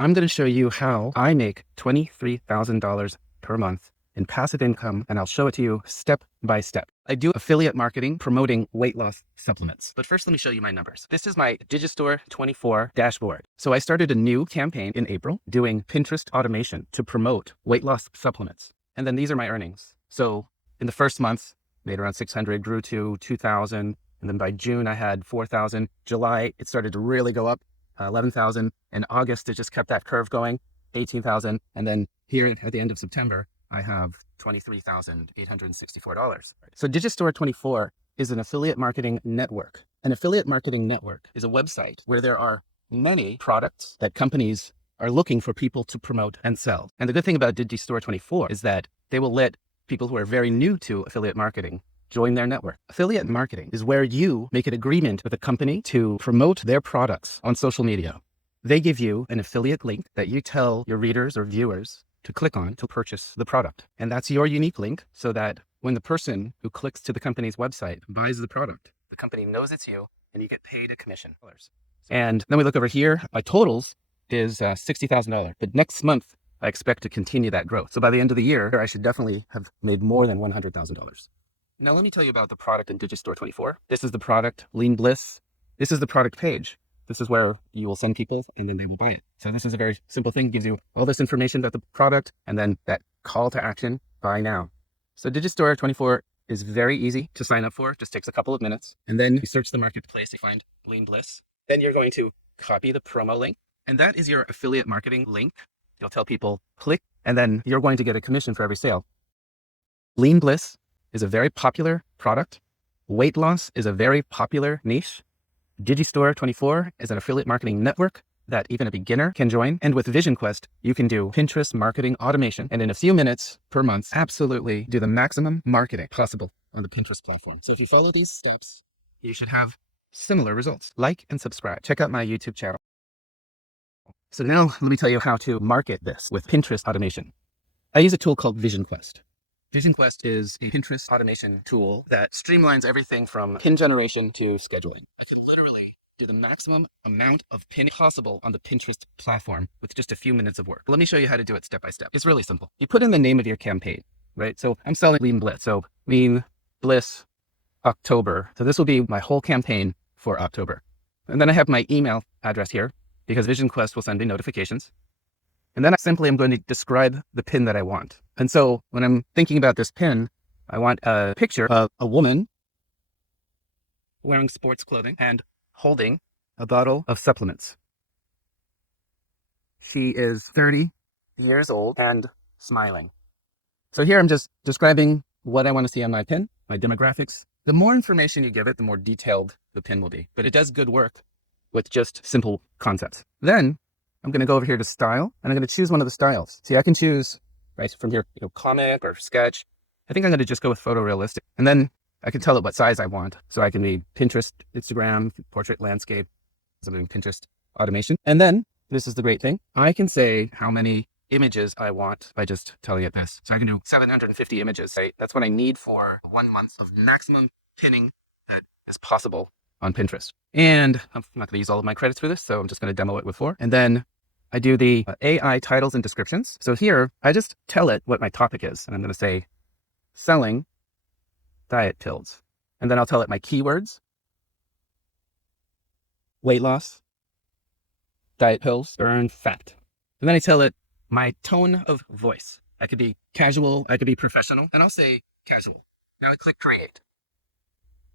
I'm going to show you how I make $23,000 per month in passive income, and I'll show it to you step by step. I do affiliate marketing promoting weight loss supplements. But first, let me show you my numbers. This is my Digistore 24 dashboard. So I started a new campaign in April doing Pinterest automation to promote weight loss supplements. And then these are my earnings. So in the first month, made around 600, grew to 2,000. And then by June, I had 4,000. July, it started to really go up. 11,000. In August, it just kept that curve going, 18,000. And then here at the end of September, I have $23,864. So Digistore 24 is an affiliate marketing network. An affiliate marketing network is a website where there are many products that companies are looking for people to promote and sell. And the good thing about Digistore 24 is that they will let people who are very new to affiliate marketing join their network. Affiliate marketing is where you make an agreement with a company to promote their products on social media. They give you an affiliate link that you tell your readers or viewers to click on to purchase the product. And that's your unique link so that when the person who clicks to the company's website buys the product, the company knows it's you and you get paid a commission. And then we look over here, my totals is $60,000. But next month, I expect to continue that growth. So by the end of the year, I should definitely have made more than $100,000. Now, let me tell you about the product in Digistore 24. This is the product, Lean Bliss. This is the product page. This is where you will send people and then they will buy it. So this is a very simple thing. It gives you all this information about the product and then that call to action, buy now. So Digistore 24 is very easy to sign up for. It just takes a couple of minutes. And then you search the marketplace, you find Lean Bliss. Then you're going to copy the promo link. And that is your affiliate marketing link. You'll tell people, click, and then you're going to get a commission for every sale. Lean Bliss is a very popular product. Weight loss is a very popular niche. Digistore 24 is an affiliate marketing network that even a beginner can join. And with Vision Quest, you can do Pinterest marketing automation. And in a few minutes per month, absolutely do the maximum marketing possible on the Pinterest platform. So if you follow these steps, you should have similar results. Like and subscribe. Check out my YouTube channel. So now let me tell you how to market this with Pinterest automation. I use a tool called Vision Quest. Vision Quest is a Pinterest automation tool that streamlines everything from pin generation to scheduling. I can literally do the maximum amount of pinning possible on the Pinterest platform with just a few minutes of work. Let me show you how to do it step by step. It's really simple. You put in the name of your campaign, right? So I'm selling Lean Bliss. So Lean Bliss October. So this will be my whole campaign for October. And then I have my email address here because Vision Quest will send me notifications. And then I simply am going to describe the pin that I want. And so when I'm thinking about this pin, I want a picture of a woman wearing sports clothing and holding a bottle of supplements. She is 30 years old and smiling. So here I'm just describing what I want to see on my pin, my demographics. The more information you give it, the more detailed the pin will be. But it does good work with just simple concepts. Then I'm going to go over here to style, and I'm going to choose one of the styles. See, I can choose right from here, comic or sketch. I think I'm going to just go with photorealistic. And then I can tell it what size I want. So I can be Pinterest, Instagram, portrait, landscape. So I'm doing Pinterest automation. And then this is the great thing. I can say how many images I want by just telling it this. So I can do 750 images. Right? That's what I need for 1 month of maximum pinning that is possible on Pinterest. And I'm not going to use all of my credits for this, so I'm just going to demo it with 4. And then I do the AI titles and descriptions. So here, I just tell it what my topic is. And I'm going to say selling diet pills. And then I'll tell it my keywords: weight loss, diet pills, burn fat. And then I tell it my tone of voice. I could be casual, I could be professional, and I'll say casual. Now I click create.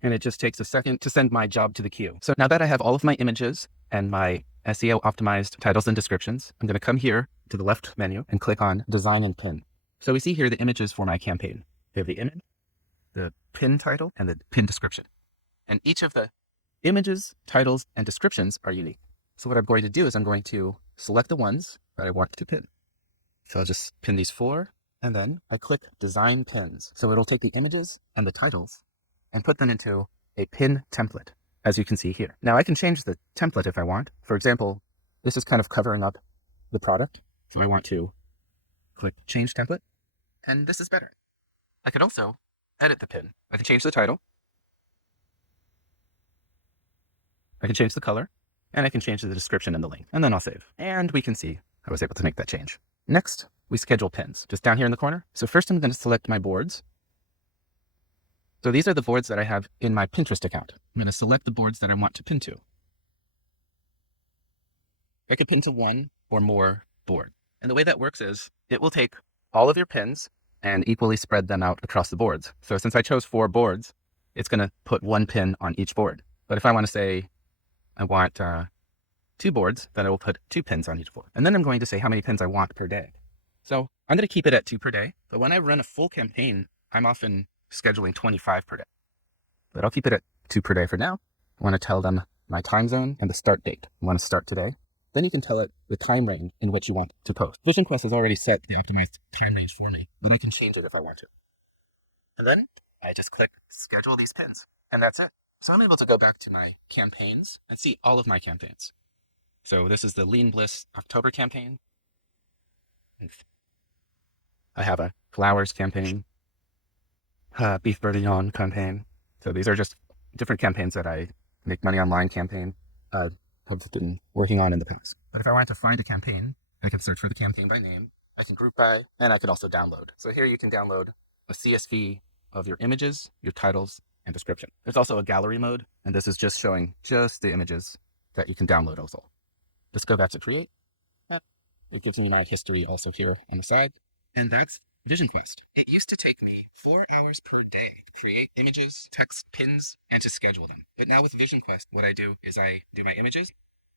And it just takes a second to send my job to the queue. So now that I have all of my images and my SEO optimized titles and descriptions, I'm going to come here to the left menu and click on design and pin. So we see here the images for my campaign. We have the image, the pin title, and the pin description. And each of the images, titles, and descriptions are unique. So what I'm going to do is I'm going to select the ones that I want to pin. So I'll just pin these 4, and then I click design pins. So it'll take the images and the titles and put them into a pin template, as you can see here. Now I can change the template if I want. For example, this is kind of covering up the product. So I want to click change template, and this is better. I could also edit the pin. I can change the title. I can change the color, and I can change the description and the link, and then I'll save. And we can see I was able to make that change. Next, we schedule pins just down here in the corner. So first I'm going to select my boards. So these are the boards that I have in my Pinterest account. I'm going to select the boards that I want to pin to. I could pin to one or more board. And the way that works is it will take all of your pins and equally spread them out across the boards. So since I chose 4 boards, it's going to put 1 pin on each board. But if I want to say I want 2 boards, then I will put 2 pins on each board. And then I'm going to say how many pins I want per day. So I'm going to keep it at 2 per day. But when I run a full campaign, I'm often scheduling 25 per day. But I'll keep it at 2 per day for now. I want to tell them my time zone and the start date. I want to start today. Then you can tell it the time range in which you want to post. Vision Quest has already set the optimized time range for me, but I can change it if I want to. And then I just click schedule these pins, and that's it. So I'm able to go back to my campaigns and see all of my campaigns. So this is the Lean Bliss October campaign. I have a flowers campaign, beef bourguignon campaign. So these are just different campaigns that I make money online campaign. Have been working on in the past. But if I wanted to find a campaign, I can search for the campaign by name, I can group by, and I can also download. So here you can download a CSV of your images, your titles, and description. There's also a gallery mode, and this is just showing just the images that you can download also. Let's go back to create. It gives me my history also here on the side. And that's Vision Quest. It used to take me 4 hours per day to create images, text, pins, and to schedule them. But now with Vision Quest, what I do is I do my images.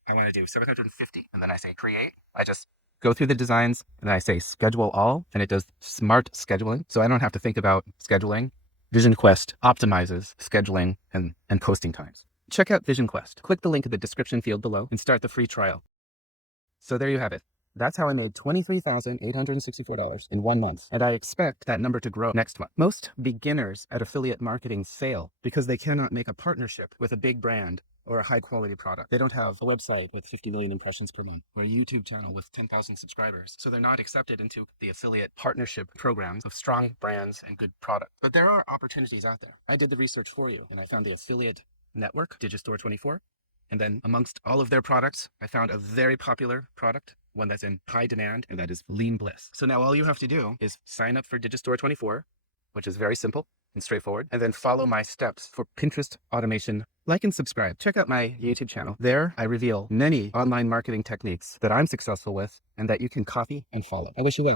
I want to do 750, and then I say create. I just go through the designs, and then I say schedule all, and it does smart scheduling. So I don't have to think about scheduling. Vision Quest optimizes scheduling and posting times. Check out Vision Quest. Click the link in the description field below and start the free trial. So there you have it. That's how I made $23,864 in 1 month. And I expect that number to grow next month. Most beginners at affiliate marketing fail because they cannot make a partnership with a big brand or a high quality product. They don't have a website with 50 million impressions per month or a YouTube channel with 10,000 subscribers. So they're not accepted into the affiliate partnership programs of strong brands and good product. But there are opportunities out there. I did the research for you and I found the affiliate network, Digistore24. And then amongst all of their products, I found a very popular product, one that's in high demand, and that is Lean Bliss. So now all you have to do is sign up for Digistore24, which is very simple and straightforward, and then follow my steps for Pinterest automation. Like and subscribe. Check out my YouTube channel. There, I reveal many online marketing techniques that I'm successful with and that you can copy and follow. I wish you well.